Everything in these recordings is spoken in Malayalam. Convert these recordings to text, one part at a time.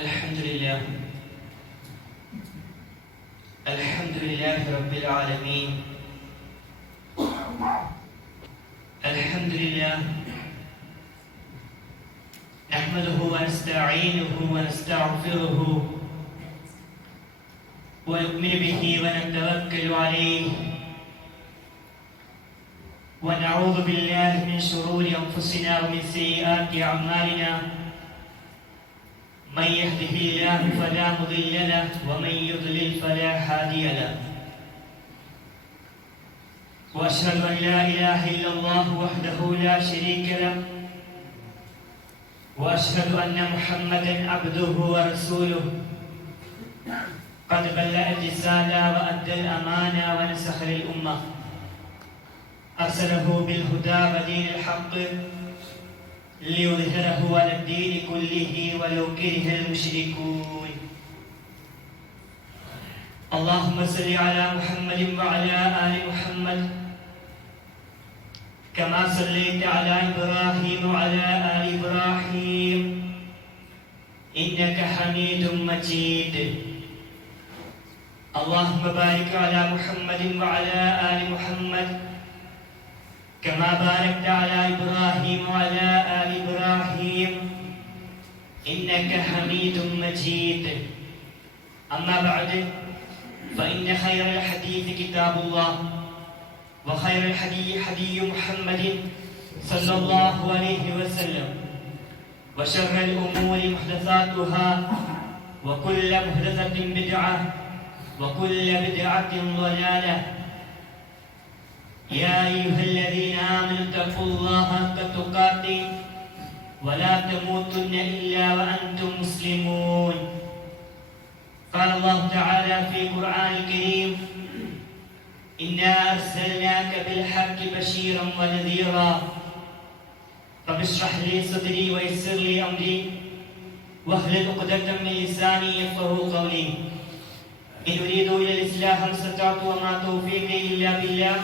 الحمد لله رب العالمين. الحمد لله نحمده ونستعينه ونستغفره ونؤمن به ونتوكل عليه ونعوذ بالله من شرور أنفسنا ومن سيئات أعمالنا. من يهده الله فلا مضل له ومن يضلل فلا هادي له. واشهد ان لا اله الا الله وحده لا شريك له واشهد ان محمدا عبده ورسوله قد بلغ الرساله وادى الامانه ونصح للامه ارسله بالهدى ودين الحق ليظهره على الدين كله ولو كره المشركون. اللهم صل على محمد وعلى آل محمد كما صليت على إبراهيم وعلى آل إبراهيم إنك حميد مجيد. اللهم بارك على محمد وعلى آل محمد كما باركت على إبراهيم وعلى آل إبراهيم إنك حميد مجيد. أما بعد فإن خير الحديث كتاب الله وخير الحديث حديث محمد صلى الله عليه وسلم وشر الأمور محدثاتها وكل محدثة بدعة وكل بدعة ضلالة. يا أيها الذين آمنوا اتقوا الله حق تقاته ولا تموتن إلا وأنتم مسلمون. قال الله تعالى في القرآن الكريم: إنا أرسلناك بالحق بشيرا ونذيرا. رب اشرح لي صدري ويسر لي أمري واحلل عقدة من لساني يفقهوا قولي. إن أريد إلا الإصلاح ما استطعت وما توفيقي إلا بالله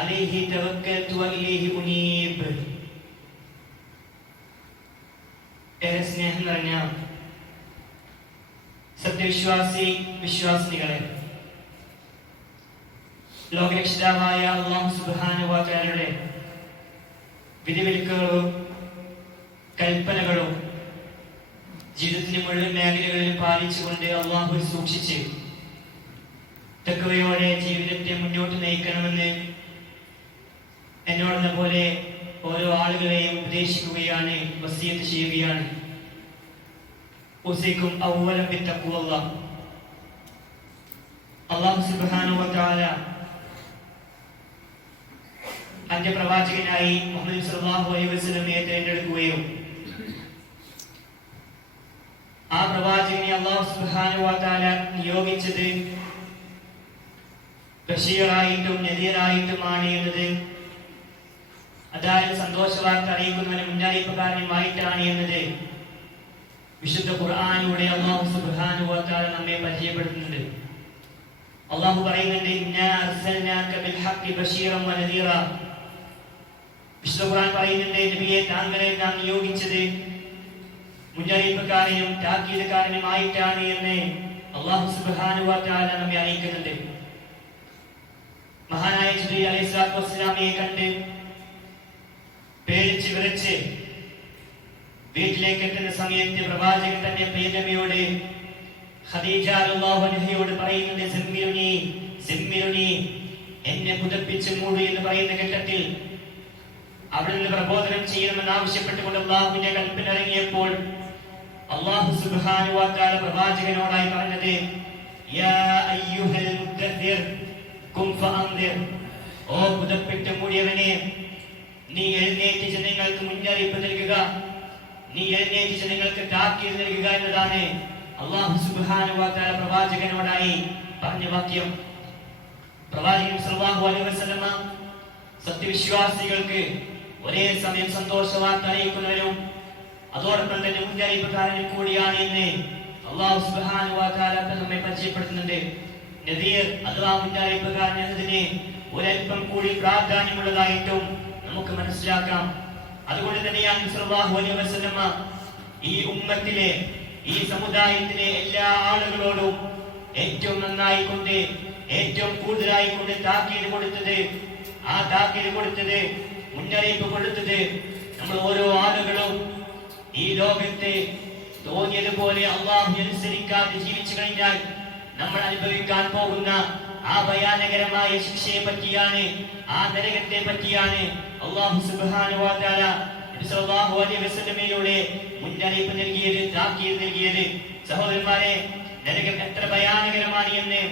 عليه توكلت وإليه أنيب. ഏറെ സ്നേഹം നിറഞ്ഞ വിശ്വാസിനികളെ, ലോകരക്ഷിതാവായ അല്ലാഹു സുബ്ഹാനഹു വ തആലയുടെ വിധിവിലക്കുകളും കൽപ്പനകളും ജീവിതത്തിന്റെ മുഴുവൻ മേഖലകളിലും പാലിച്ചുകൊണ്ട് അല്ലാഹു സൂക്ഷിച്ച് തഖ്വയോടെ ജീവിതത്തെ മുന്നോട്ട് നയിക്കണമെന്ന് എന്നോടെന്ന പോലെ ഓരോ ആളുകളെയും ഉപദേശിക്കുകയാണ്, വസിയത്ത് ചെയ്യുകയാണ്. ഉസീക്കും അവ്വലൻ ബിത്തഖ്വല്ലാഹ്. അല്ലാഹു സുബ്ഹാനഹു വ തആല അന്ത്യപ്രവാചകനായി മുഹമ്മദ് സ്വല്ലല്ലാഹു അലൈഹി വസല്ലമയെ തിരഞ്ഞെടുക്കുകയും ആ പ്രവാചകനെ അല്ലാഹു സുബ്ഹാനഹു വ തആല നിയോഗിച്ചത് ബഷീറായിട്ടും നദീറായിട്ടുമാണ് എന്നത്, അതായത് സന്തോഷവാർത്ത അറിയിക്കുന്നവന് മുന്നറിയിപ്പുകാരനുമായിട്ടാണ് എന്നത് വിശുദ്ധ ഖുർആനിലൂടെ അല്ലാഹു സുബ്ഹാനഹു വ തആല നമ്മെ പരിചയപ്പെടുത്തുന്നുണ്ട്. അല്ലാഹു പറയുന്നുണ്ട്: ഇന്നാ അർസൽനാക ബിൽ ഹഖ് ബശീറൻ വ നദീറ. വിശുദ്ധ ഖുർആൻ പറയുന്നുണ്ട്, നബിയെ താങ്കളെ നാം നിയോഗിച്ചത് മുന്നറിയിപ്പുകാരനും താക്കീതുകാരനുമായിട്ടാണ് എന്ന് അല്ലാഹു സുബ്ഹാനഹു വ തആല നമ്മെ അറിയിക്കുന്നുണ്ട്. മഹാനായ ജിബ്രീൽ അലൈഹിസ്സലാത്തു വസ്സലാമയെ കണ്ട് പേടിച്ച് വിറച്ച് വീട്ടിലേക്ക് എത്തുന്ന സമയത്ത് പ്രവാചകൻ തന്റെ പ്രിയതമയോട് ഖദീജ റളിയല്ലാഹു അൻഹയോട് പറയുന്നത്: സിമ്മിലുനി, എന്നെ പുതപ്പിച്ച് മൂടു എന്ന് പറയുന്ന ഘട്ടത്തിൽ അവിടെ നിന്ന് പ്രബോധനം ചെയ്യണമെന്ന് ആവശ്യപ്പെട്ടുകൊണ്ട് അല്ലാഹുവിന്റെ കൽപ്പന ഇറങ്ങിയപ്പോൾ അല്ലാഹു സുബ്ഹാനഹു വ തആല പ്രവാചകനോടായി പറഞ്ഞത്: യാ അയ്യുഹൽ മുദ്ദസ്സിർ ഖും ഫഅൻദിർ. ഓ പുതപ്പിട്ട് മൂടിയവനെ, നീ എഴുന്നേറ്റ് ജനങ്ങൾക്ക് മുന്നറിയിപ്പ് നൽകുക, നീ എഴുന്നേറ്റ് ജനങ്ങൾക്ക് താക്കീത് നൽകുക എന്നതാണ് അല്ലാഹു സുബ്ഹാനഹു വ തആല പ്രവാചകനോടായി പറഞ്ഞ വാക്യം. പ്രവാചകൻ സല്ലല്ലാഹു അലൈഹി വസല്ലമ സത്യവിശ്വാസികൾക്ക് ഒരേ സമയം സന്തോഷവാർത്ത അറിയിക്കുന്നവരും അതോടൊപ്പം തന്നെ മുന്നറിയിപ്പുകാരനും കൂടിയാണ് എന്ന് അല്ലാഹു സുബ്ഹാനഹു വ തആല നമ്മെ പരിചയപ്പെടുത്തുന്നുണ്ട്. നദീർ അഥവാ മുന്നറിയിപ്പുകാരൻ എന്നതിന് ഒരൽപ്പം കൂടി പ്രാധാന്യമുള്ളതായിട്ടും നമുക്ക് മനസ്സിലാക്കാം. അതുകൊണ്ട് തന്നെയാണ് സല്ലല്ലാഹു അലൈഹി വസല്ലമ ഈ ഉമ്മത്തിലെ ഈ സമുദായത്തിലെ എല്ലാ ആളുകളോടും ഏറ്റവും നന്നായിക്കൊണ്ട് ഏറ്റവും കൂടുതലായിക്കൊണ്ട് താക്കീത് കൊടുത്തത് മുന്നറിയിപ്പ് കൊടുത്തത് നമ്മൾ ഓരോ ആളുകളും ഈ ലോകത്ത് തോന്നിയതുപോലെ അള്ളാഹു അനുസരിക്കാതെ ജീവിച്ചു കഴിഞ്ഞാൽ നമ്മൾ അനുഭവിക്കാൻ പോകുന്ന ആ ഭയാനകരമായ ശിക്ഷയെ പറ്റിയാണ്, ആ നരകത്തെ പറ്റിയാണ് അള്ളാഹു സുബ്ഹാനഹു വ തആല നബി സല്ലല്ലാഹു അലൈഹി വസല്ലമയിലൂടെ മുന്നറിയിപ്പ് നൽകിയത്, താക്കീത് നൽകിയത്. സഹോദരന്മാരെ, നരകം എത്ര ഭയാനകരമാണ് എന്ന്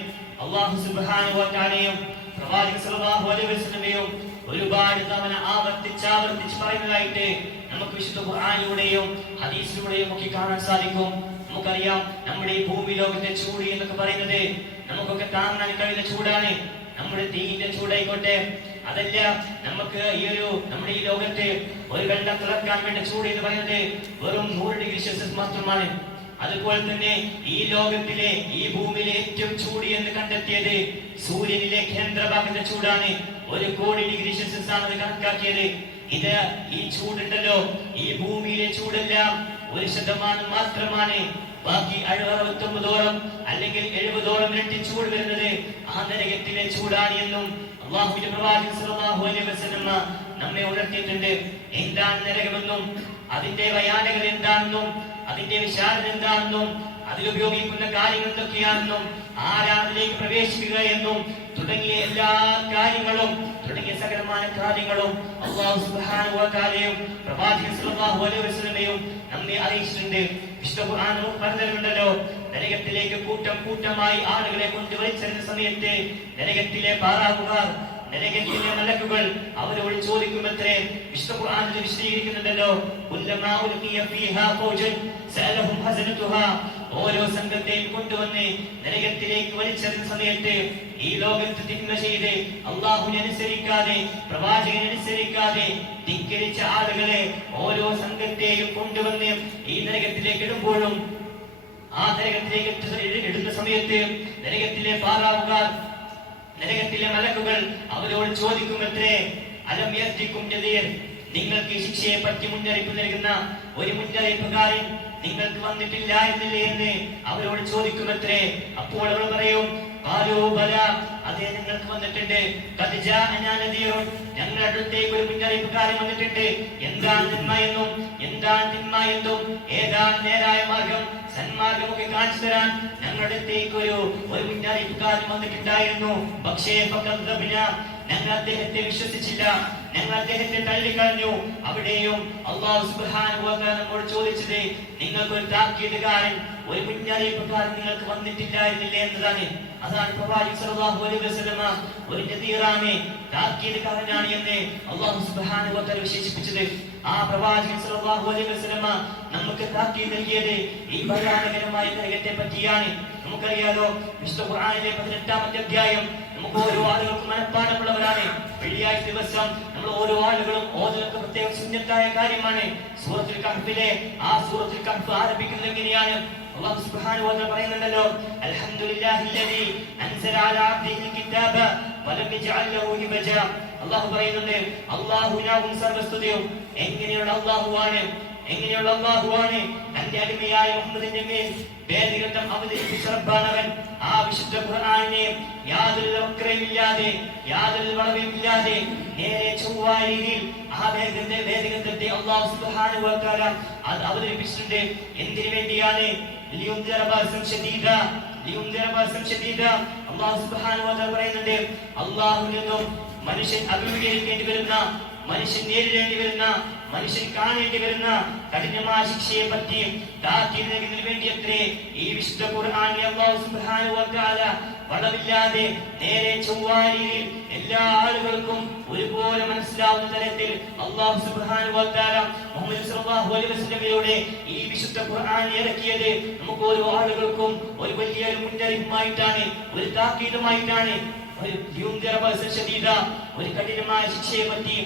അള്ളാഹു സുബ്ഹാനഹു വ തആലയും പ്രവാചകൻ സല്ലല്ലാഹു അലൈഹി വസല്ലമയും ഒരുപാട് തവണ ആവർത്തിച്ച് പറയുന്നതായിട്ട് നമുക്ക് വിശുദ്ധ ഖുർആനിലൂടെയും ഹദീസിലൂടെയും ഒക്കെ കാണാൻ സാധിക്കും. നമുക്കറിയാം, നമ്മുടെ ഈ ഭൂമി ലോകത്തെ ചൂട് എന്നൊക്കെ പറയുന്നത് നമുക്കൊക്കെ താങ്ങാൻ കഴിയുന്ന ചൂടാണ്. നമ്മുടെ തീയിന്റെ ചൂടായിക്കോട്ടെ, അതല്ല നമുക്ക് നമ്മുടെ ഈ ലോകത്ത് ഒരു വെള്ളം തിളക്കാൻ വേണ്ട ചൂട് എന്ന് പറയുന്നത് വെറും 100 ഡിഗ്രി സെൽഷ്യസ് മാത്രമാണ്. അതുപോലെ തന്നെ ഈ ലോകത്തിലെ ഈ ഭൂമിയിലെ ഏറ്റവും ചൂട് എന്ന് കണ്ടെത്തിയത് സൂര്യനിലെ കേന്ദ്രഭാഗത്തെ ചൂടാണ്. 1 കോടി ഡിഗ്രി സെൽഷ്യസ് ആണ് കണക്കാക്കിയത്. ഈ ചൂടുണ്ടല്ലോ, ഈ ഭൂമിയിലെ ചൂടെല്ലാം 1% മാത്രമാണ്. ബാക്കി 69 അല്ലെങ്കിൽ 70 ഇരട്ടി ചൂട് വരുന്നത് ആ നരകത്തിലെ ചൂടാണ് എന്നും അല്ലാഹുവിന്റെ പ്രവാചകൻ സല്ലല്ലാഹു അലൈഹി വസല്ലം നമ്മെ ഉണർത്തിയിട്ടുണ്ട്. എന്താണ് നരകമെന്നും അതിന്റെ ഭയാനകത എന്താണെന്നും അതിന്റെ വിശാലത എന്താണെന്നും അതിലുപയോഗിക്കുന്ന കാര്യങ്ങൾ എന്തൊക്കെയാണെന്നും ആരാധിലേക്ക് പ്രവേശിക്കുക എന്നും തുടങ്ങിയ എല്ലാ കാര്യങ്ങളും, തുടങ്ങിയ സകലമായ കാര്യങ്ങളും അല്ലാഹു സുബ്ഹാനഹു വ തആലയും പ്രവാചകൻ സല്ലല്ലാഹു അലൈഹി വസല്ലമയും നമ്മെ അറിയിച്ചിട്ടുണ്ട്. വിശുദ്ധ ഖുർആനിൽ പറഞ്ഞിട്ടുണ്ടല്ലോ, നരകത്തിലേക്ക് കൂട്ടമായി ആളുകളെ കൊണ്ട് വലിച്ചെറിയുന്ന സമയത്ത് നരകത്തിലെ പാറാവുകാർ, നരകത്തിലെ മലക്കുകൾ അവരോട് ചോദിക്കുമത്രേ. വിശുദ്ധ ഖുർആനിൽ വിശദീകരിക്കുന്നുണ്ടല്ലോ, കുല്ലമാ ഉൽഖിയ ഫീഹാ ഫൗജൻ സഅലഹും ഹസനതുഹാ, ഓരോ സംഘത്തെയും കൊണ്ടുവന്ന് നരകത്തിലേക്ക് വലിച്ചെറിയുന്ന സമയത്ത് ഈ ലോകത്ത് തിന്മ ചെയ്ത് അള്ളാഹുവിനെ അനുസരിക്കാതെ പ്രവാചകനെ അനുസരിക്കാതെ ധിക്കരിച്ച ആളുകളെ ഓരോ സംഘത്തെയും കൊണ്ടുവന്ന് ഈ നരകത്തിലേക്ക് ഇടുമ്പോഴും ആ നരകത്തിലേക്ക് ഇടുന്ന സമയത്ത് നരകത്തിലെ പാറാവുകാർ, നരകത്തിലെ മലക്കുകൾ അവരോട് ചോദിക്കുമത്രേ, അലം യഅതികും നദീർ, നിങ്ങൾക്ക് ശിക്ഷയെ പറ്റി മുന്നറിയിപ്പ് നൽകുന്ന ഒരു മുന്നറിയിപ്പുകാരൻ നിങ്ങൾക്ക് വന്നിട്ടില്ല എന്നില്ലേ എന്ന് അവരോട് ചോദിക്കുമത്രേ. അപ്പോൾ അവർ പറയും, അതെ ഞങ്ങൾക്ക് വന്നിട്ടുണ്ട്. ഞങ്ങളുടെ അടുത്തേക്ക് ഒരു മുന്നറിയിപ്പുകാരൻ വന്നിട്ടുണ്ട്. എന്താണ് നന്മ എന്നും എന്താണ് തിന്മ എന്നും ഏതാണ് നേരായ മാർഗം സന്മാർഗമൊക്കെ കാണിച്ചു തരാൻ ഞങ്ങളുടെ അടുത്തേക്ക് ഒരു മുന്നറിയിപ്പുകാരൻ വന്നിട്ടുണ്ടായിരുന്നു. പക്ഷേ ഞങ്ങൾ അദ്ദേഹത്തെ വിശ്വസിച്ചില്ല, ഞങ്ങൾ അദ്ദേഹത്തെ തള്ളിക്കളഞ്ഞു. അവിടെയും അല്ലാഹു സുബ്ഹാനഹു വ തആല നമ്മോട് ചോദിച്ചത്, നിങ്ങൾക്ക് ഒരു താക്കീതുകാരൻ, ഒരു മുന്നറിയിപ്പുകാരൻ നിങ്ങൾക്ക് വന്നിട്ടില്ലായിരുന്നില്ലേ എന്നതാണ്. അതാണ് പ്രവാചകൻ സല്ലല്ലാഹു അലൈഹി വസല്ലമ ഒരു നദീറാണ്, താക്കീതുകാരനാണ് എന്ന് അല്ലാഹു സുബ്ഹാനഹു വ തആല വിശേഷിപ്പിച്ചത്. ആ പ്രവാചകൻ സല്ലല്ലാഹു അലൈഹി വസല്ലമ നമുക്ക് താക്കീത് നൽകിയത് ഈ ഭയാനകരമായ നരകത്തെ പറ്റിയാണ്. നമുക്കറിയാലോ, വിശുദ്ധ ഖുർആനിലെ 18-ാമത്തെ അധ്യായം നമുക്ക് ഓരോ ആളുകൾക്കും മനഃപ്പാഠമുള്ളവരാണ്. വെള്ളിയാഴ്ച ദിവസം നമ്മൾ ഓരോ ആളുകളും ഓതുന്നത് പ്രത്യേക സുന്നത്തായ കാര്യമാണ്. സൂറത്തുൽ കഹ്ഫിലെ സൂറത്തുൽ കഹ്ഫ് ആരംഭിക്കുന്നത് എങ്ങനെയാണ്? അല്ലാഹു സുബ്ഹാനഹു വ തആല പറയുന്നുണ്ടല്ലോ, അൽഹംദുലില്ലാഹില്ലദീ അൻസല അലാ അബ്ദിഹിൽ കിതാബ വലം യജ്അൽ ലഹു ഇവജാ. അല്ലാഹു പറയുന്നുണ്ട്, അല്ലാഹുവിനാകും സർവസ്തുതിയും. എങ്ങനെയുള്ള അല്ലാഹുവാണ് തന്റെ അടിമയായ മുഹമ്മദിന്റെ മേൽ വേദഗ്രന്ഥം അവതരിപ്പിച്ച റബ്ബാണവൻ. ആ വിശുദ്ധ ഖുർആനിനെ യാതൊരു വക്രതയുമില്ലാതെ യാതൊരു വളവുമില്ലാതെ നേരെ ചൊവ്വായ രീതിയിൽ ആ വേദഗ്രന്ഥത്തെ അല്ലാഹു സുബ്ഹാനഹു വ തആല അത് അവതരിപ്പിച്ചിട്ടുണ്ട്. എന്തിനു വേണ്ടിയാണ്? ലിയുൻദിറ ബഅസൻ ശദീദ. അല്ലാഹു സുബ്ഹാനഹു വ തആല പറയുന്നുണ്ട്, അല്ലാഹുവിൽ നിന്നും മനുഷ്യൻ അഭിമുഖീകരിക്കേണ്ടി വരുന്ന, മനുഷ്യൻ നേരിടേണ്ടി വരുന്ന, മനുഷ്യൻ കാണേണ്ടി വരുന്ന കഠിനമായ ശിക്ഷയെ പറ്റി താക്കീത് നൽകുന്നതിന് വേണ്ടിയത്രേ ഈ വിശുദ്ധ ഖുർആനിൽ അല്ലാഹു സുബ്ഹാനഹു വ തആല വളവില്ലാതെ നേരെ ചൊവ്വായ രീതിയിൽ എല്ലാ ആളുകൾക്കും ഒരുപോലെ മനസ്സിലാവുന്ന തരത്തിൽ അല്ലാഹു സുബ്ഹാനഹു വ തആല മുഹമ്മദ് സല്ലല്ലാഹു അലൈഹി വസല്ലമയുടെ ഈ വിശുദ്ധ ഖുർആൻ ഇറക്കിയത് നമുക്ക് ഓരോ ആളുകൾക്കും ഒരു വലിയ മുന്നറിയിപ്പുമായിട്ടാണ്, ഒരു താക്കീതുമായിട്ടാണ്. ഒരു കഠിനമായ ശിക്ഷയെ പറ്റി,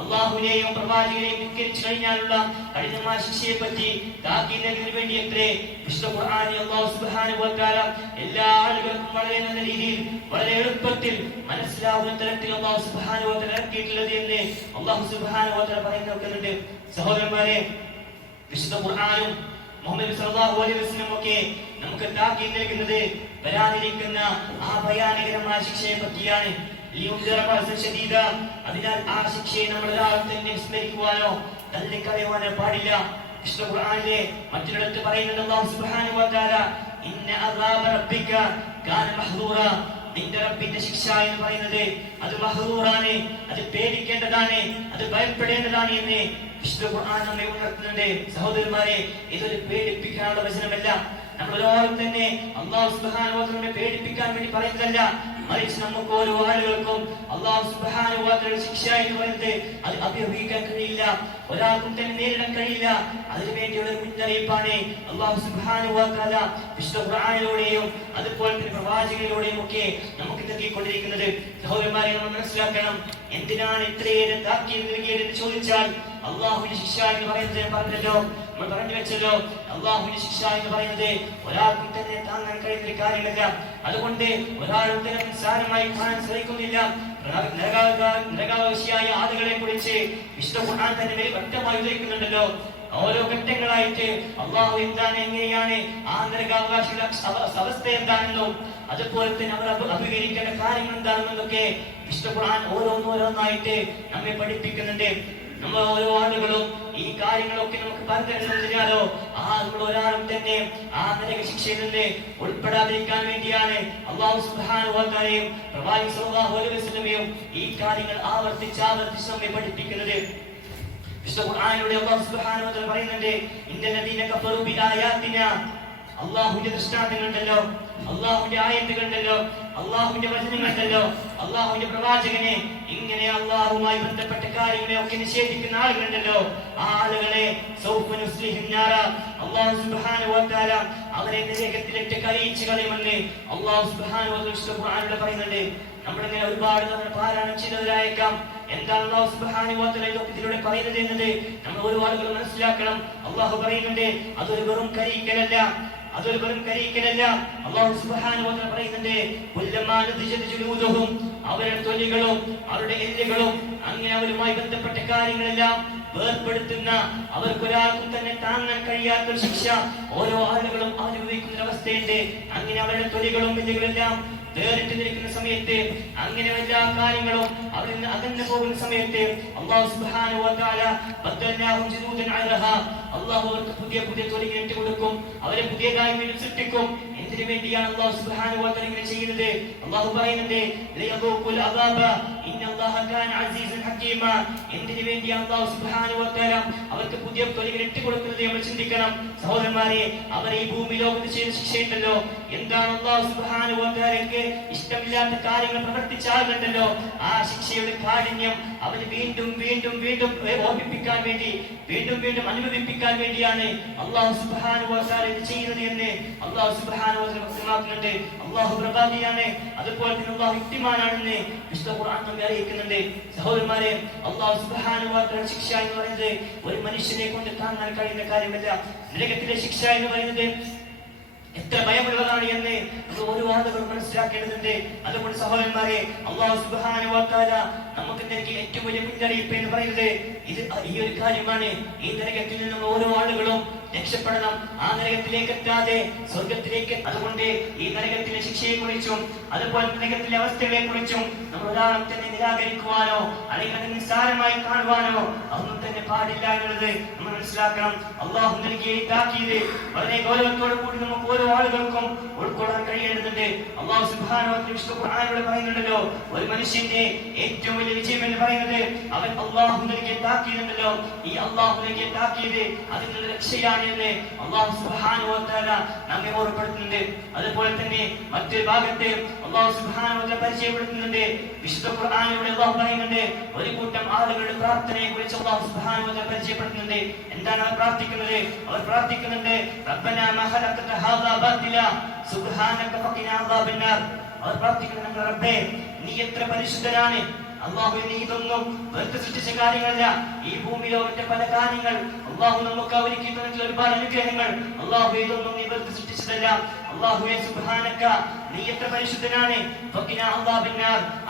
അള്ളാഹുവിനെയും പ്രവാചകനെയും ധിക്കരിച്ചു കഴിഞ്ഞാലുള്ള കഠിനമായ ശിക്ഷയെ പറ്റി താക്കീത് നൽകുന്നതിന് വേണ്ടി എത്രേ വിശുദ്ധ ഖുർആനിൽ അല്ലാഹു സുബ്ഹാനഹു വ തആല എല്ലാ ആളുകൾക്കും വളരെ നല്ല രീതിയിൽ വളരെ എളുപ്പത്തിൽ മനസ്സിലാവുന്ന തരത്തിൽ അല്ലാഹു സുബ്ഹാനഹു വ തആല ഇറക്കിയിട്ടുള്ളത് എന്ന് അല്ലാഹു സുബ്ഹാനഹു വ തആല പറയുന്നുണ്ട്. സഹോദരന്മാരെ, വിശുദ്ധ ഖുർആനും മുഹമ്മദ് സല്ലല്ലാഹു അലൈഹി വസല്ലം ഒക്കെ നമുക്ക് താക്കീത് നൽകുന്നത് വരാനിരിക്കുന്ന ആ ഭയാനകരമായ ശിക്ഷയെ പറ്റിയാണ്. അതിനാൽ ആ ശിക്ഷയെ നമ്മൾ ഒരാളും തന്നെ വിസ്മരിക്കുവാനോ തള്ളിക്കളയുവാനോ പാടില്ല. വിശുദ്ധ ഖുർആനിലെ മറ്റൊരിടത്ത് പറയുന്നുണ്ട് അല്ലാഹു സുബ്ഹാനഹു വ തആല ഇന്ന അദാബ റബ്ബിക കാന മഹ്ദൂറ, നിന്റെ റബ്ബിന്റെ ശിക്ഷ എന്ന് പറയുന്നത് അത് മഹ്ദൂറാണ്, അത് പേടിക്കേണ്ടതാണ്, അത് ഭയപ്പെടേണ്ടതാണ് എന്ന് വിശുദ്ധ ഖുർആൻ നമ്മെ ഉണർത്തുന്നുണ്ട്. സഹോദരന്മാരെ, ഇതൊരു പേടിപ്പിക്കാനുള്ള വചനമല്ല. നമ്മൾ ഒരാളും തന്നെ അല്ലാഹു സുബ്ഹാനഹു വ തആലയെ പേടിപ്പിക്കാൻ വേണ്ടി പറയുന്നതല്ല. മറിച്ച് നമുക്ക് ഓരോ ആളുകൾക്കും അല്ലാഹു സുബ്ഹാനഹു വ തആലയുടെ ശിക്ഷ എന്ന് പറയുന്നത് അത് അഭിമുഖീകരിക്കാൻ കഴിയില്ല, ഒരാൾക്കും തന്നെ നേരിടാൻ കഴിയില്ല. അതിനുവേണ്ടിയുള്ള മുന്നറിയിപ്പാണ് അല്ലാഹു സുബ്ഹാനഹു വ തആല വിശുദ്ധ ഖുർആനിലൂടെയും അതുപോലെ തന്നെ പ്രവാചകനിലൂടെയും ഒക്കെ നമുക്ക് നൽകിക്കൊണ്ടിരിക്കുന്നത്. സഹോദരന്മാരെ, നമ്മൾ മനസ്സിലാക്കണം, എന്തിനാണ് ഇത്രയേറെ താക്കീത് നൽകിയതെന്ന് ചോദിച്ചാൽ അല്ലാഹുവിന്റെ ശിക്ഷ എന്ന് പറയുന്നത് പറഞ്ഞല്ലോ, നമ്മൾ പറഞ്ഞു വെച്ചല്ലോ, അല്ലാഹുവിന്റെ ശിക്ഷ എന്ന് പറയുന്നത് ഒരാൾക്കും തന്നെ താങ്ങാൻ കഴിയുന്ന ഒരു കാര്യമല്ല. അതുകൊണ്ട് ഒരാളും തന്നെ നിസ്സാരമായി കാണാൻ ശ്രമിക്കുന്നില്ല. നരകാവകാശിയായ ആളുകളെ കുറിച്ച് വിശുദ്ധ ഖുർആൻ തന്നെ വ്യക്തമായി ഉദ്ധരിക്കുന്നുണ്ടല്ലോ. ഓരോ ഘട്ടങ്ങളായിട്ട് അള്ളാഹു എന്താണ്, എങ്ങനെയാണ് ആ നരകാവകാശിയുടെ അവസ്ഥ എന്താണെന്നും അതുപോലെ തന്നെ അവർ അഭിമുഖീകരിക്കേണ്ട കാര്യങ്ങൾ എന്താണെന്നൊക്കെ വിശുദ്ധ ഖുർആൻ ഓരോന്നോരോന്നായിട്ട് നമ്മെ പഠിപ്പിക്കുന്നുണ്ട്. നമ്മൾ ഓരോ ആളുകളും ഈ കാര്യങ്ങളൊക്കെ നമുക്ക് പറഞ്ഞിരുന്നോ ആ നമ്മൾ ഒരാളും തന്നെ ആ നരക ശിക്ഷയിൽ നിന്ന് ഉൾപ്പെടാതിരിക്കാൻ വേണ്ടിയാണ് അല്ലാഹു സുബ്ഹാനഹു വ തആലയും പ്രവാചകൻ സല്ലല്ലാഹു അലൈഹി വസല്ലമയും ഈ കാര്യങ്ങൾ ആവർത്തിച്ച് നമ്മെ പഠിപ്പിക്കുന്നത്. വിശുദ്ധ ഖുർആനിലൂടെ അല്ലാഹു സുബ്ഹാനഹു വ തആല പറയുന്നുണ്ട്, ഇന്നല്ലദീന കഫറു ബിആയാതിനാ, അല്ലാഹുവിന്റെ ദൃഷ്ടാന്തങ്ങളുണ്ടല്ലോ, അല്ലാഹുവിന്റെ ആയത്തുകളുണ്ടല്ലോ, അല്ലാഹുവിന്റെ വചനങ്ങളുണ്ടല്ലോ, അല്ലാഹുവിന്റെ പ്രവാചകനെ ഇങ്ങനെ അല്ലാഹുവുമായി ബന്ധപ്പെട്ട കാര്യങ്ങളെ ഒക്കെ നിഷേധിക്കുന്ന ആളുകളുണ്ടല്ലോ, ആ ആളുകളെ സൗഫ നുസ്ലിഹിൻ നാറ, അല്ലാഹു സുബ്ഹാനഹു വ തആല അവരെ നരകത്തിലിട്ട് കരിയിച്ച് കളയുമെന്ന് അല്ലാഹു സുബ്ഹാനഹു വ തആല ഖുർആനിലൂടെ പറയുന്നുണ്ട്. നമ്മളിങ്ങനെ ഒരുപാട് നമ്മൾ പാരായണം ചെയ്തവരായേക്കാം. എന്താണ് അല്ലാഹു സുബ്ഹാനഹു വ തആല ഇതിലൂടെ പറയുന്നത് എന്നത് നമ്മൾ ഓരോ ആളുകൾ മനസ്സിലാക്കണം. അല്ലാഹു പറയുന്നുണ്ട്, അതൊരു വെറും കരിയിക്കലല്ല, അതൊരു വെറും കരിയിക്കലല്ല. അല്ലാഹു സുബ്ഹാനഹു വ തആല പറയുന്നുണ്ട്, കുല്ലമാ നദിജത് ജുലൂദുഹും, അവരുടെ തൊലികളും അവരുടെ എല്ലുകളും അങ്ങനെ അവരുമായി ബന്ധപ്പെട്ട കാര്യങ്ങളെല്ലാം വേർപ്പെടുത്തുന്ന, അവർക്കൊരാൾക്കും തന്നെ താങ്ങാൻ കഴിയാത്ത ശിക്ഷ ഓരോ ആളുകളും അനുഭവിക്കുന്ന അവസ്ഥയുണ്ട്. അങ്ങനെ അവരുടെ തൊലികളും എല്ലുകളെല്ലാം വേറിട്ട് നിൽക്കുന്ന സമയത്ത്, അങ്ങനെ എല്ലാ കാര്യങ്ങളും അവരിൽ നിന്ന് അകന്നു പോകുന്ന സമയത്ത് അല്ലാഹു സുബ്ഹാനഹു വ തആല ബദൽനാഹും ജുലൂദൻ അലഹാ, അല്ലാഹു അവർക്ക് പുതിയ പുതിയ തൊലികൾ ഇട്ട് കൊടുക്കും, അവരെ പുതിയതായി വീണ്ടും സൃഷ്ടിക്കും. എന്തിനു വേണ്ടിയാണ് അല്ലാഹു സുബ്ഹാനഹു വ തആല ഇങ്ങനെ ചെയ്യുന്നത്? അല്ലാഹു പറയുന്നുണ്ട്, ലിയദൂഖുൽ അദാബ ഇന്നല്ലാഹ കാന അസീസൻ ഹകീമ. എന്തിനു വേണ്ടിയാണ് അല്ലാഹു സുബ്ഹാനഹു വ തആല അവർക്ക് പുതിയ തൊലികൾ ഇട്ട് കൊടുക്കുന്നത്? നമ്മൾ ചിന്തിക്കണം സഹോദരന്മാരെ. അവർ ഈ ഭൂമി ലോകത്ത് ചെയ്ത ശിക്ഷയുണ്ടല്ലോ, എന്താണ് അല്ലാഹു സുബ്ഹാനഹു വ തആലയ്ക്ക് ഇഷ്ടമില്ലാത്ത കാര്യങ്ങൾ പ്രവർത്തിച്ച ആളുണ്ടല്ലോ, ആ ശിക്ഷയുടെ കാഠിന്യം അവന് വീണ്ടും വീണ്ടും വീണ്ടും ഓർമ്മിപ്പിക്കാൻ വേണ്ടി, വീണ്ടും വീണ്ടും അനുഭവിപ്പിക്കാൻ വേണ്ടിയാണ് അല്ലാഹു സുബ്ഹാനഹു വ തആല ഇത് ചെയ്യുന്നത് എന്ന് അല്ലാഹു സുബ്ഹാനഹു വ തആല വ്യക്തമാക്കുന്നുണ്ട്. അല്ലാഹു പ്രതാപിയാണ്, അതുപോലെ തന്നെ അല്ലാഹു യുക്തിമാനാണെന്ന് വിശുദ്ധ ഖുർആൻ നമ്മെ അറിയിക്കുന്നുണ്ട്. സഹോദരന്മാരെ, അല്ലാഹു സുബ്ഹാനഹു വ തആല ശിക്ഷ എന്ന് പറയുന്നത് ഒരു മനുഷ്യനെ കൊണ്ട് താങ്ങാൻ കഴിയുന്ന കാര്യമല്ല. നരകത്തിലെ ശിക്ഷ എന്ന് പറയുന്നത് എത്ര ഭയമുള്ളതാണ് എന്ന് നമ്മൾ ഓരോ ആളുകളും മനസ്സിലാക്കേണ്ടതുണ്ട്. അതുകൊണ്ട് സഹോദരന്മാരെ, അല്ലാഹു സുബ്ഹാനഹു വ തആല നമുക്ക് നൽകിയ ഏറ്റവും വലിയ മുന്നറിയിപ്പ് എന്ന് പറയുന്നത് ഈ ഒരു കാര്യമാണ്. ഈ നരകത്തിൽ നിന്ന് ഓരോ ആളുകളും രക്ഷപ്പെടണം, ആ നരകത്തിലേക്ക് എത്താതെ സ്വർഗത്തിലേക്ക്. അതുകൊണ്ട് ഈ നരകത്തിലെ ശിക്ഷയെ കുറിച്ചും അതുപോലെ നരകത്തിലെ അവസ്ഥകളെ കുറിച്ചും നമ്മൾ ഒരാളും തന്നെ നിരാകരിക്കുവാനോ അല്ലെങ്കിൽ അത് നിസ്സാരമായി കാണുവാനോ ഒന്നും തന്നെ പാടില്ല എന്നുള്ളത് നമ്മൾ മനസ്സിലാക്കണം. അല്ലാഹു നൽകിയ താക്കീത് വളരെ ഗൗരവത്തോടു കൂടി നമുക്ക് ഓരോ ആളുകൾക്കും ഉൾക്കൊള്ളാൻ കഴിയേണ്ടതുണ്ട്. അല്ലാഹു സുബ്ഹാനഹു വ തആല വിശുദ്ധ ഖുർആനിലൂടെ പറയുന്നുണ്ടല്ലോ, ഒരു മനുഷ്യന്റെ ഏറ്റവും വലിയ വിജയം എന്ന് പറയുന്നത് അവൻ അല്ലാഹു നൽകിയ താക്കീതുണ്ടല്ലോ, ഈ അല്ലാഹു നൽകിയ താക്കീത് അതിനുള്ള രക്ഷയാണ് എന്ന് അല്ലാഹു സുബ്ഹാനഹു വ തആല നമ്മെ ഓർമ്മപ്പെടുത്തുന്നുണ്ട്. അതുപോലെ തന്നെ മറ്റൊരു ഭാഗത്ത് അല്ലാഹു സുബ്ഹാനഹു വ തആല പരിചയപ്പെടുത്തുന്നുണ്ട്. വിശുദ്ധ ഖുർആനിലൂടെ അല്ലാഹു പറയുന്നുണ്ട്, ഒരു കൂട്ടം ആളുകളുടെ പ്രാർത്ഥനയെ കുറിച്ച് അല്ലാഹു സുബ്ഹാനഹു വ തആല പരിചയപ്പെടുത്തുന്നുണ്ട്. എന്താണ് അവർ പ്രാർത്ഥിക്കുന്നത്? അവർ പ്രാർത്ഥിക്കുന്നുണ്ട്, റബ്ബനാ മാ ഖലഖത ഹാദാ ബാതില സുബ്ഹാനക ഫഖിനാ അദാബന്നാർ. അവർ പ്രാർത്ഥിക്കുന്നുണ്ട്, റബ്ബേ നീ എത്ര പരിശുദ്ധനാണ്, അല്ലാഹു നീ ഇതൊന്നും വെറുതെ സൃഷ്ടിച്ച കാര്യങ്ങളല്ല. ഈ ഭൂമിയിലെ പല കാര്യങ്ങൾ അള്ളാഹു നമുക്ക് ഒരുക്കി തന്നിട്ടുള്ള ഒരുപാട് അനുഗ്രഹങ്ങൾ അള്ളാഹു ഇതൊന്നും നീ വെറുതെ സൃഷ്ടിച്ചതല്ല. അള്ളാഹുവേ സുബ്ഹാനക, നീ എത്ര പരിശുദ്ധനാണ്.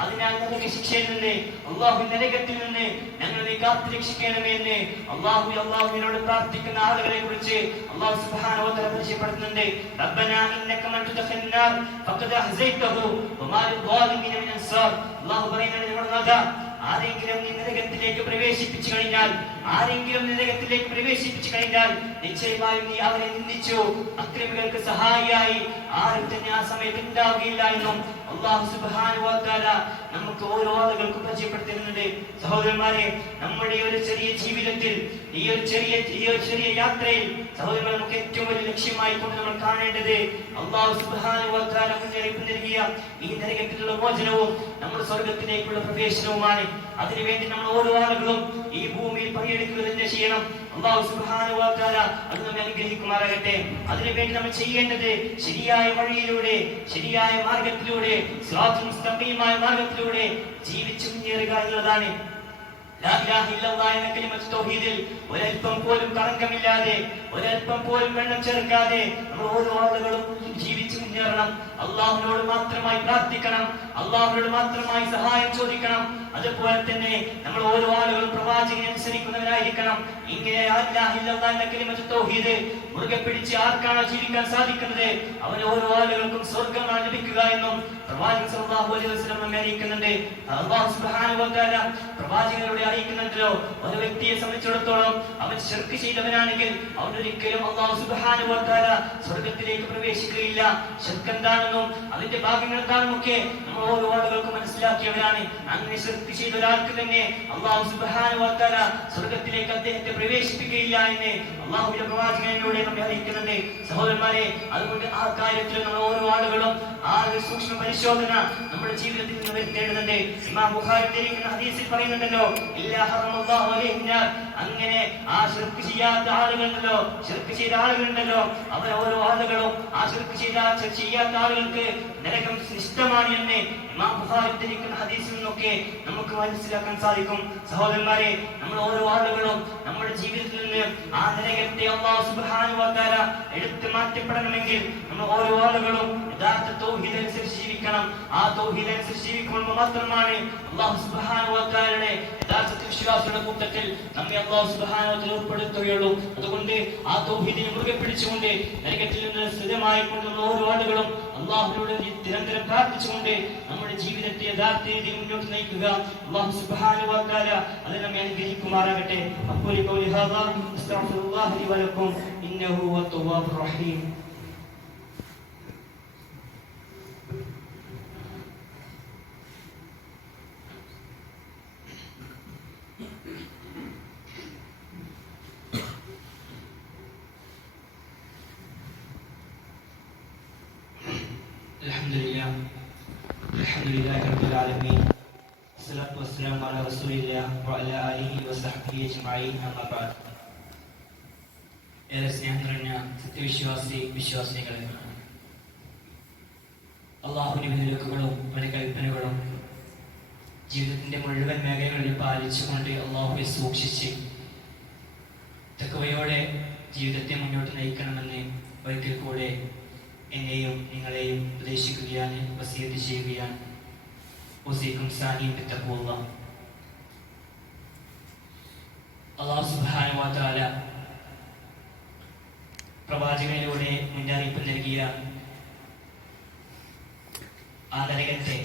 അതിനാൽ നരക ശിക്ഷയിൽ നിന്ന്, അള്ളാഹു നരകത്തിൽ നിന്ന് ഞങ്ങളെ നീ കാത്തു രക്ഷിക്കണമേ എന്ന് അള്ളാഹുവിനോട് പ്രാർത്ഥിക്കുന്ന ആളുകളെ കുറിച്ച് അള്ളാഹു സുബ്ഹാനഹു വ തആല പരിചയപ്പെടുത്തുന്നുണ്ട്. റബ്ബനാ ഇന്നക മൻ തുദ്ഖിൽ നാർ ഫഖദ് അഹ്സൈതഹു വമാ ലിദ്ദാലിമീന മിൻ അൻസാർ. അള്ളാഹു പറയുന്നത്, ഞങ്ങളുടെ നാഥ, ആരെങ്കിലും നീ നരകത്തിലേക്ക് പ്രവേശിപ്പിച്ചു കഴിഞ്ഞാൽ നിശ്ചയമായും നീ അവരെ നിന്ദിച്ചു. അക്രമികൾക്ക് സഹായിയായി ആരും തന്നെ ആ സമയത്ത് ഉണ്ടാവുകയില്ല എന്നും അല്ലാഹു സുബ്ഹാനഹു വ തആല നമുക്ക് ഓരോ ആളുകൾക്കും പരിചയപ്പെടുത്തുന്നുണ്ട്. സഹോദരന്മാരെ, നമ്മുടെ ഒരു ചെറിയ ജീവിതത്തിൽ, ഈ ഒരു ചെറിയ യാത്രയിൽ സഹോദരന്മാർ, നമുക്ക് ഏറ്റവും വലിയ ലക്ഷ്യമായി കൊണ്ട് നമ്മൾ കാണേണ്ടത് അല്ലാഹു സുബ്ഹാനഹു വ തആല മുന്നറിയിപ്പ് നൽകിയ ഈ നരകത്തിലുള്ള മോചനവും നമ്മുടെ സ്വർഗത്തിലേക്കുള്ള പ്രവേശനവുമാണ്. അതിനുവേണ്ടി നമ്മൾ ഓരോ ആളുകളും ഈ ഭൂമിയിൽ പണിയെടുക്കുക തന്നെ ചെയ്യണം. അല്ലാഹു സുബ്ഹാനഹു വ തആല അത് നമ്മെ അനുഗ്രഹിക്കുമാറാകട്ടെ. അതിനുവേണ്ടി നമ്മൾ ചെയ്യേണ്ടത് ശരിയായ വഴിയിലൂടെ, ശരിയായ മാർഗത്തിലൂടെ, സിറാത്തുൽ മുസ്തഖീമായ മാർഗത്തിലൂടെ ജീവിച്ചു മുന്നേറുക എന്നുള്ളതാണ്. ലാ ഇലാഹ ഇല്ലല്ലാഹ് എന്ന കലിമത്ത് തൗഹീദിൽ ഒരൽപ്പം പോലും കളങ്കമില്ലാതെ, ഒരൽപ്പം പോലും വെള്ളം ചേർക്കാതെ നമ്മൾ ഓരോ ആളുകളും ജീവിച്ചു മുന്നേറണം. അള്ളാഹുവിനോട് മാത്രമായി പ്രാർത്ഥിക്കണം, അള്ളാഹുവിനോട് മാത്രമായി സഹായം ചോദിക്കണം. അതുപോലെ തന്നെ നമ്മൾ ഓരോ ആളുകളും പ്രവാചകനെ അനുസരിക്കുന്നവരായിരിക്കണം. ഇങ്ങനെ ലാ ഇലാഹ ഇല്ലല്ലാഹ് എന്ന കലിമത്ത് തൗഹീദ് മുറുകെ പിടിച്ച് ആർക്കാണോ ജീവിക്കാൻ സാധിക്കുന്നത് അവന് ഓരോ ആളുകൾക്കും സ്വർഗ്ഗമാണ് ലഭിക്കുക എന്നും പ്രവാചകൻ സല്ലല്ലാഹു അലൈഹി വസല്ലം നമ്മെ അറിയിക്കുന്നുണ്ട്. അല്ലാഹു സുബ്ഹാനഹു വ തആല പ്രവാചകനോട് അറിയിക്കുന്നുണ്ടല്ലോ, ഒരു വ്യക്തിയെ സംബന്ധിച്ചിടത്തോളം അവൻ ശിർക്ക് ചെയ്തവനാണെങ്കിൽ അവൻ ഒരിക്കലും അല്ലാഹു സുബ്ഹാനഹു വ തആല സ്വർഗ്ഗത്തിലേക്ക് പ്രവേശിക്കുകയില്ല. ശിർക്ക് എന്താണെന്നും അതിന്റെ ഭാഗങ്ങൾ എന്താണെന്നൊക്കെ നമ്മൾ ഓരോ ആളുകൾക്കും മനസ്സിലാക്കിയവരാണ്. അങ്ങനെ ശിർക്ക് ചെയ്ത ഒരാൾക്ക് തന്നെ അല്ലാഹു സുബ്ഹാനഹു വ തആല സ്വർഗ്ഗത്തിലേക്ക് അദ്ദേഹത്തെ പ്രവേശിപ്പിക്കുകയില്ല എന്ന് അല്ലാഹുവിന്റെ പ്രവാചകനോട് നമ്മെ അറിയിക്കുന്നുണ്ട്. സഹോദരന്മാരെ, അതുകൊണ്ട് ആ കാര്യത്തിൽ നമ്മൾ ഓരോ ആളുകളും ആ സൂക്ഷ്മ പരിശോധന നമ്മുടെ ജീവിതത്തിൽ നിന്ന് വരുത്തേണ്ടതുണ്ട്. ഇമാം ബുഖാരി ഉദ്ധരിക്കുന്ന ഹദീസിൽ പറയുന്നുണ്ടല്ലോ, ഇല്ലാ ഹറമല്ലാഹു അലൈഹിൻ നാർ. അങ്ങനെ ആ ശിർക്ക് ചെയ്യാത്ത ആളുകളുണ്ടല്ലോ, അവർ ഓരോ ആളുകളും ആ ശിർക്ക് ചെയ്യാത്ത ആളുകൾക്ക് നരകം ഇഷ്ടമാണ് എന്ന് ഇമാം ബുഖാരി ഉദ്ധരിക്കുന്ന ഹദീസിൽ നിന്നൊക്കെ നമുക്ക് മനസ്സിലാക്കാൻ സാധിക്കും. സഹോദരന്മാരെ, നമ്മൾ ഓരോ ആളുകളും നമ്മുടെ ജീവിതത്തിൽ നിന്ന് ആ നരകത്തെ അല്ലാഹു സുബ്ഹാനഹു വ തആല എടുത്തു മാറ്റപ്പെടണമെങ്കിൽ നമ്മൾ ഓരോ ആളുകളും യഥാർത്ഥ തൗഹീദ് അനുസരിച്ച് ജീവിക്കണം. ആ തൗഹീദ് അനുസരിച്ച് ജീവിക്കുമ്പോൾ മാത്രമാണ് അല്ലാഹു സുബ്ഹാനഹു വ തആലയുടെ യഥാർത്ഥ വിശ്വാസികളുടെ കൂട്ടത്തിൽ നമ്മെ അല്ലാഹു സുബ്ഹാനഹു വ തആല ഉൾപ്പെടുത്തുകയുള്ളൂ. അതുകൊണ്ട് ആ തൗഹീദിനെ മുറുകെ പിടിച്ചുകൊണ്ട് നരകത്തിൽ നിന്ന് സ്ഥിരമായി കൊണ്ടുള്ള ഓരോ ആളുകളും അല്ലാഹുവിനോട് നിരന്തരം പ്രാർത്ഥിച്ചുകൊണ്ട് നമ്മുടെ ജീവിതത്തെ യഥാർത്ഥ രീതിയിൽ മുന്നോട്ട് നയിക്കുക. അല്ലാഹു സുബ്ഹാനഹു വ തആല അത് നമ്മെ അനുഗ്രഹിക്കുമാറാകട്ടെ. അഖൂലു ഖൗലി ഹാദാ അസ്തഗ്ഫിറുല്ലാഹ ലി വ ലക്കും ഇന്നഹു ഹുവത് തവ്വാബുർ റഹീം. അൽഹംദുലില്ലാഹി റബ്ബിൽ ആലമീൻ. വസ്സലാത്തു വസ്സലാമു അലാ റസൂലില്ലാഹി വഅലാ ആലിഹി വസഹ്ബിഹി അജ്മഈൻ. അമ്മാ ബഅദ്. ഏറെ സ്നേഹം നിറഞ്ഞ വിശ്വാസികളെ, അല്ലാഹുവിന്റെ വിലക്കുകളും കൽപ്പനകളും ജീവിതത്തിന്റെ മുഴുവൻ മേഖലകളിൽ പാലിച്ചുകൊണ്ട് അല്ലാഹുവെ സൂക്ഷിച്ച് തഖ്വയോടെ ജീവിതത്തെ മുന്നോട്ട് നയിക്കണമെന്ന് ഒരിക്കൽ കൂടെ എന്നെയും നിങ്ങളെയും ഉപദേശിക്കുകയാണ്, വസിയത്ത് ചെയ്യുകയാണ്. ഉസീക്കും സാനിയും ബിത്തഖ്വല്ലാഹ്. അല്ലാഹു സുബ്ഹാനഹു വ തആല പ്രവാചകനിലൂടെ മുന്നറിയിപ്പ് നൽകിയ ആ നരകത്തെ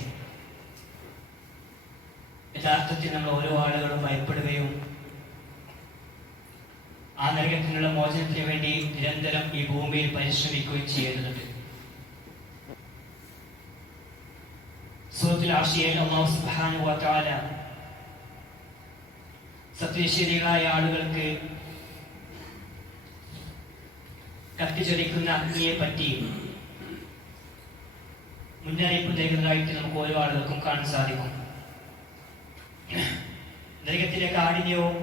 യഥാർത്ഥത്തിൽ നമ്മൾ ഓരോ ആളുകളും ഭയപ്പെടുകയും ആ നരകത്തിനുള്ള മോചനത്തിന് വേണ്ടി നിരന്തരം ഈ ഭൂമിയിൽ പരിശ്രമിക്കുകയും ചെയ്യേണ്ടതുണ്ട്. സൂറത്തുൽ ആശിയയിൽ അല്ലാഹു സുബ്ഹാനഹു വ തആല സത്യശീലികളായ ആളുകൾക്ക് കത്തിച്ചൊരിക്കുന്ന അഗ്നിയെ പറ്റി മുന്നറിയിപ്പ് നൽകുന്നതായിട്ട് നമുക്ക് ഓരോ ആളുകൾക്കും കാണാൻ സാധിക്കും. നരകത്തിലെ കാഠിന്യവും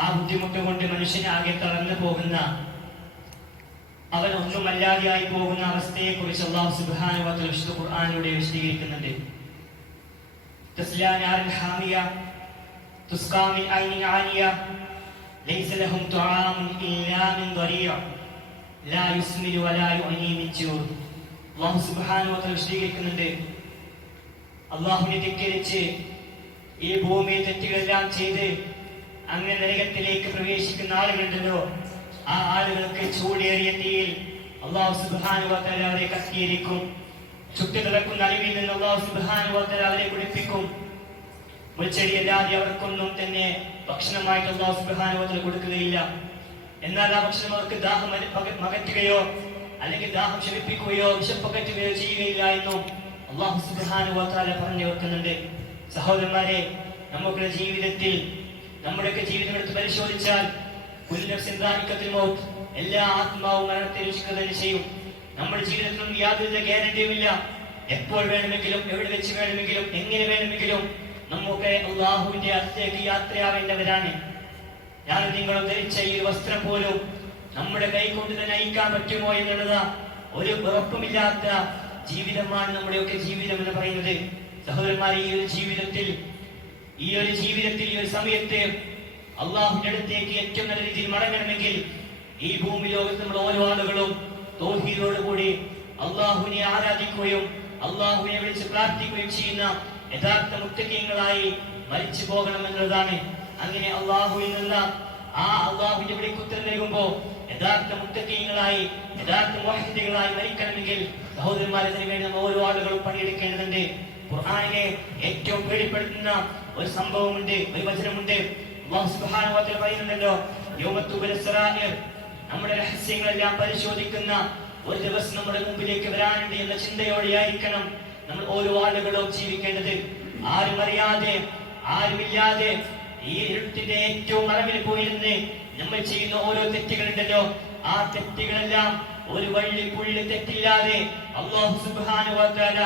ആ ബുദ്ധിമുട്ട് കൊണ്ട് മനുഷ്യനാകെ തളർന്നു പോകുന്ന, അവൻ ഒന്നുമല്ലാതെയായി പോകുന്ന അവസ്ഥയെ കുറിച്ച് അല്ലാഹു സുബ്ഹാനഹു വ തആല വിശുദ്ധ ഖുർആനിലൂടെ വിശദീകരിക്കുന്നുണ്ട്. തസ്ലാ നാരൻ ഹാമിയ തുസ്ഖാ മിൻ ഐനിൻ ആനിയ ലൈസ ലഹും തുആമുൻ ഇല്ലാ മിൻ ദരീഅ ലാ യുസ്മിനു വലാ യുഗ്നി മിൻ ജൂഅ്. അല്ലാഹു സുബ്ഹാനഹു വ തആല വിശദീകരിക്കുന്നുണ്ട്, അല്ലാഹുവിനെ ധിക്കരിച്ച് ഈ ഭൂമിയിൽ തെറ്റുകളെല്ലാം ചെയ്ത് അങ്ങനെ നരകത്തിലേക്ക് പ്രവേശിക്കുന്ന ആളുകളുണ്ടല്ലോ, ആ ആളുകൾക്ക് ചൂടേറിയ തീയിൽ അല്ലാഹു സുബ്ഹാനഹു വ തആല അവരെ കത്തിയിരിക്കും. ചുട്ടുതിളക്കുന്ന അരുവിയിൽ നിന്ന് അല്ലാഹു സുബ്ഹാനഹു വ തആല അവരെ കുടിപ്പിക്കും. മുൾച്ചെടിയല്ലാതെ അവർക്കൊന്നും തന്നെ ഭക്ഷണമായിട്ട് അല്ലാഹു സുബ്ഹാനഹു വ തആല കൊടുക്കുകയില്ല. എന്നാൽ ആ ഭക്ഷണം അവർക്ക് ദാഹം അകറ്റുകയോ അല്ലെങ്കിൽ ദാഹം ശമിപ്പിക്കുകയോ വിശപ്പകറ്റുകയോ ചെയ്യുകയില്ല എന്നും അല്ലാഹു സുബ്ഹാനഹു വ തആല പറഞ്ഞു വെക്കുന്നുണ്ട്. സഹോദരന്മാരെ, നമ്മുടെ ജീവിതത്തിൽ നമ്മുടെയൊക്കെ ജീവിതം എടുത്ത് പരിശോധിച്ചാൽ എല്ലാ ആത്മാവും മരണത്തെ രുചിക്കുക തന്നെ ചെയ്യും. നമ്മുടെ ജീവിതത്തിലും യാതൊരു ഗ്യാരണ്ടിയുമില്ല. എപ്പോൾ വേണമെങ്കിലും, എവിടെ വെച്ച് വേണമെങ്കിലും, എങ്ങനെ വേണമെങ്കിലും നമുക്ക് അല്ലാഹുവിന്റെ അടുത്തേക്ക് യാത്രയാവേണ്ടവരാണ്. ഞാൻ നിങ്ങൾ ധരിച്ച ഈ വസ്ത്രം പോലും നമ്മുടെ കൈ കൊണ്ട് തന്നെ അയക്കാൻ പറ്റുമോ എന്നുള്ളത് ഒരു ഉറപ്പുമില്ലാത്ത ജീവിതമാണ് നമ്മുടെയൊക്കെ ജീവിതം എന്ന് പറയുന്നത്. സഹോദരന്മാരെ, ഈ ഒരു ജീവിതത്തിൽ ഈ ഒരു സമയത്ത് അള്ളാഹുവിന്റെ അടുത്തേക്ക് ഏറ്റവും നല്ല രീതിയിൽ മടങ്ങണമെങ്കിൽ ഈ ഭൂമി ലോകത്ത് നമ്മൾ ഓരോ ആളുകളും തൗഹീദോടുകൂടി അള്ളാഹുവിനെ ആരാധിക്കുകയും അള്ളാഹുവിനെ വിളിച്ച് പ്രാർത്ഥിക്കുകയും ചെയ്യുന്ന യഥാർത്ഥ മുത്തഖീങ്ങളായി മരിച്ചു പോകണം എന്നുള്ളതാണ്. അങ്ങനെ അള്ളാഹുവിൽ നിന്ന് അള്ളാഹുവിന്റെ വിളിക്ക് ഉത്തരം നൽകുമ്പോ യഥാർത്ഥ മുത്തഖീങ്ങളായി, യഥാർത്ഥ മുവഹ്ഹിദുകളായി മരിക്കണമെങ്കിൽ സഹോദരന്മാരെ, അതിനുവേണ്ടി നമ്മൾ ഓരോ ആളുകളും പണിയെടുക്കേണ്ടതുണ്ട്. ഖുർആനിലെ ഏറ്റവും പേടിപ്പെടുത്തുന്ന ഒരു സംഭവമുണ്ട്, ഒരു വചനമുണ്ട്. അല്ലാഹു സുബ്ഹാനഹു വ തആല പറയുന്നുണ്ടല്ലോ, യൗമ തുബലസ് സറായിർ, നമ്മുടെ രഹസ്യങ്ങളെല്ലാം പരിശോധിക്കുന്ന ഒരു ദിവസം നമ്മുടെ മുമ്പിലേക്ക് വരാനുണ്ട് എന്ന ചിന്തയോടെയായിരിക്കണം നമ്മൾ ഓരോ ആളുകളും ജീവിക്കേണ്ടത്. ആരും അറിയാതെ, ആരുമില്ലാതെ ഈ ഇരുട്ടിന്റെ ഏറ്റവും മറവിൽ പോയിരുന്ന് നമ്മൾ ചെയ്യുന്ന ഓരോ തെറ്റുകളുണ്ടല്ലോ, ആ തെറ്റുകളെല്ലാം ഒരു വള്ളി പുള്ളി തെറ്റില്ലാതെ അല്ലാഹു സുബ്ഹാനഹു വ തആല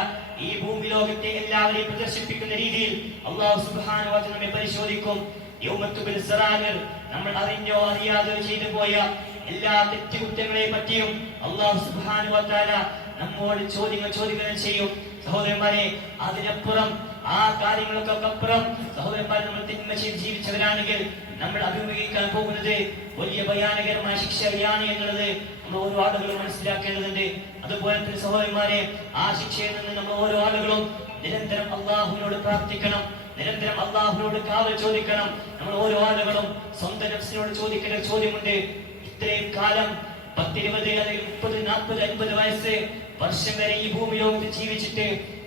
ഈ ഭൂമി ലോകത്തെ എല്ലാവരെയും പ്രദർശിപ്പിക്കുന്ന രീതിയിൽ അല്ലാഹു സുബ്ഹാനഹു വ തആല നമ്മെ പരിശോധിക്കും. യൗമത്തുൽ സറായിർ, നമ്മൾ അറിഞ്ഞോ അറിയാതെ ചെയ്തു പോയ എല്ലാ തെറ്റുകുറ്റങ്ങളെ പറ്റിയും അല്ലാഹു സുബ്ഹാനഹു വ തആല നമ്മോട് ചോദ്യങ്ങൾ ചെയ്യും. സഹോദരന്മാരെ, അതിനപ്പുറം ആ കാര്യങ്ങളൊക്കെ അപ്പുറം സഹോദരന്മാരെ, നമ്മൾ തിന്മ ചെയ്ത് ജീവിച്ചവരാണെങ്കിൽ നമ്മൾ അഭിമുഖീകരിക്കാൻ പോകുന്നത് വലിയ ഭയാനകരമായ ശിക്ഷയാണ് എന്നുള്ളത് നമ്മൾ ഓരോ ആളുകളും മനസ്സിലാക്കേണ്ടതുണ്ട്. അതുപോലെ തന്നെ സഹോദരന്മാരെ, ആ ശിക്ഷയിൽ നിന്ന് നമ്മൾ ഓരോ ആളുകളും നിരന്തരം അള്ളാഹുവിനോട് പ്രാർത്ഥിക്കണം, നിരന്തരം അള്ളാഹുവിനോട് കാവൽ ചോദിക്കണം. നമ്മൾ ഓരോ ആളുകളും സ്വന്തം നഫ്സിനോട് ചോദിക്കേണ്ട ചോദ്യമുണ്ട്. ഇത്രയും കാലം 10, 20, അല്ലെങ്കിൽ 30, 40, 50 വയസ്സ് വർഷം വരെ ഈ ഭൂമി ലോകത്ത് ജീവിച്ചിട്ട്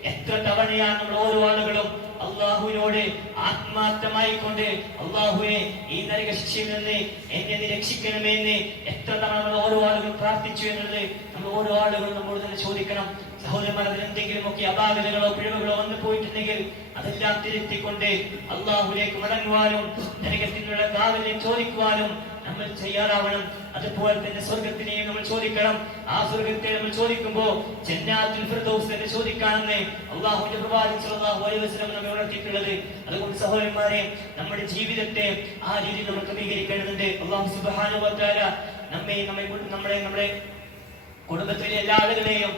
എത്ര തവണയാണ് നമ്മൾ ഓരോ ആളുകളും അള്ളാഹുവിനോട് ആത്മാർത്ഥമായി കൊണ്ട് അള്ളാഹുവെ ഈ നരക ശിക്ഷയിൽ നിന്ന് എന്നെ നീ രക്ഷിക്കണമെന്ന് എത്ര തവണ നമ്മൾ ഓരോ ആളുകളും പ്രാർത്ഥിച്ചു എന്നുള്ളത് നമ്മൾ ഓരോ ആളുകളും നമ്മോട് തന്നെ ചോദിക്കണം. സഹോദരന്മാർ, അതിലെന്തെങ്കിലും ഒക്കെ അപാകതകളോ പിഴവുകളോ വന്നു പോയിട്ടുണ്ടെങ്കിൽ അതെല്ലാം തിരുത്തിക്കൊണ്ട് അള്ളാഹുലേക്ക് മടങ്ങുവാനും നരകത്തിനുള്ള കാവലിനെ ചോദിക്കുവാനും നമ്മൾ തയ്യാറാവണം. അതുപോലെ തന്നെ സ്വർഗത്തിനെയും നമ്മൾ ചോദിക്കണം. ആ സ്വർഗത്തെ നമ്മൾ ചോദിക്കുമ്പോൾ ജന്നാത്തുൽ ഫിർദൗസ് തന്നെ ചോദിക്കാമെന്ന് അള്ളാഹുവിന്റെ പ്രവാചകൻ സ്വല്ലല്ലാഹു അലൈഹി വസല്ലം നമ്മെ ഉണർത്തിയിട്ടുള്ളത്. അതുകൊണ്ട് സഹോദരന്മാരെ, നമ്മുടെ ജീവിതത്തെ ആ രീതിയിൽ നമ്മൾ ക്രമീകരിക്കേണ്ടതുണ്ട്. അല്ലാഹു സുബ്ഹാനഹു വ തആല നമ്മുടെ കുടുംബത്തിലെ എല്ലാ ആളുകളെയും